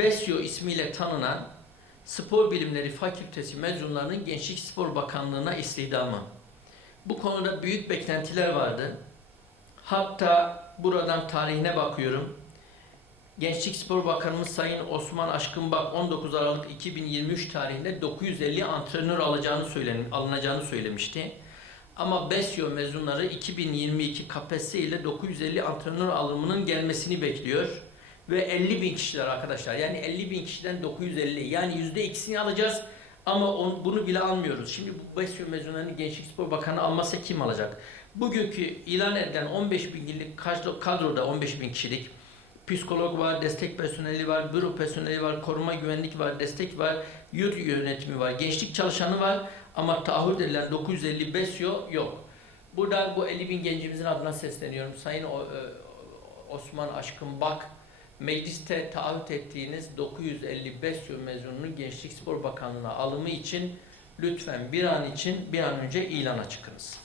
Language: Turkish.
BESYO ismiyle tanınan Spor Bilimleri Fakültesi mezunlarının Gençlik Spor Bakanlığı'na istihdamı. Bu konuda büyük beklentiler vardı. Hatta buradan tarihine bakıyorum. Gençlik Spor Bakanımız Sayın Osman Aşkınbak 19 Aralık 2023 tarihinde 950 antrenör alacağını söylen alınacağını söylemişti. Ama BESYO mezunları 2022 KPSS ile 950 antrenör alımının gelmesini bekliyor. Ve 50 bin kişiler arkadaşlar. Yani 50 bin kişiden 950. Yani yüzde ikisini alacağız. Ama on, bunu bile almıyoruz. Şimdi bu BESYO mezunlarını Gençlik Spor Bakanı almazsa kim alacak? Bugünkü ilan edilen 15 bin kişilik kadro- kadroda 15 bin kişilik psikolog var, destek personeli var, büro personeli var, koruma güvenlik var, destek var, yurt yönetimi var, gençlik çalışanı var ama taahhüt edilen 950 BESYO yok. Burada bu 50 bin gencimizin adına sesleniyorum. Sayın e, Osman Aşkın Bak, mecliste taahhüt ettiğiniz 950 BESYO mezununun Gençlik Spor Bakanlığı'na alımı için lütfen bir an için bir an önce ilana çıkınız.